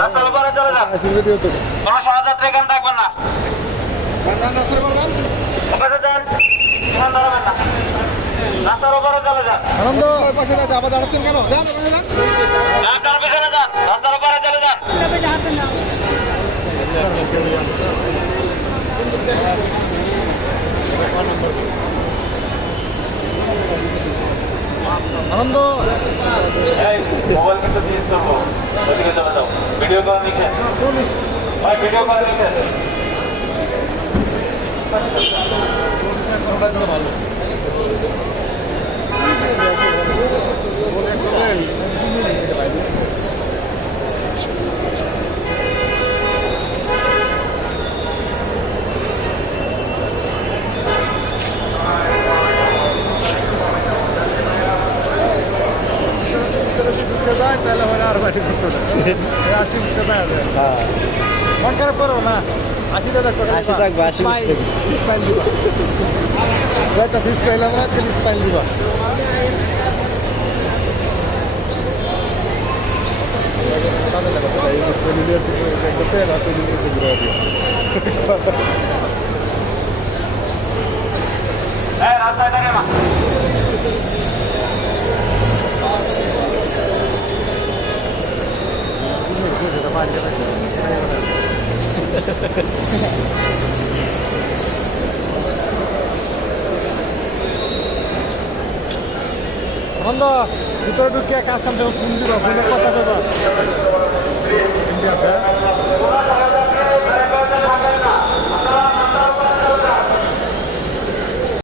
রাস্তার উপরে চলে যান, কোনো সহযাত্রী এখানে থাকবেন না। ওপাশে যান, এখানে দাঁড়াবেন না, রাস্তার উপরে চলে যান। আনন্দ ওই পাশে যাচ্ছে, আবার দাঁড়াচ্ছেন কেন? যান ওখানে যান। আপনার পিছনে যান, রাস্তার উপরে চলে যান। আনন্দ এই মোবাইল কিন্তু সিজ করবো, ওদিকে চলে যাও। ভিডিও করা নিষেধ ভাই, ভিডিও করা নিষেধ। তাহলে মানে আর বাড়ি করতে যাচ্ছে 80 টাকা আছে। হ্যাঁ মন খারাপ করো না, 80 টাকা 80 থাকবে, 80 স্মাইল দিবা, হয়তো ফিস পাইলাম না, তাহলে স্মাইল দিবা। এই রাস্তায় দাঁড়িয়ে না। আনন্দ ভিতরে ঢুকিয়ে কাজ কাম শুন দিবা, ফোনে কথা কইবা। হিন্দি আছে।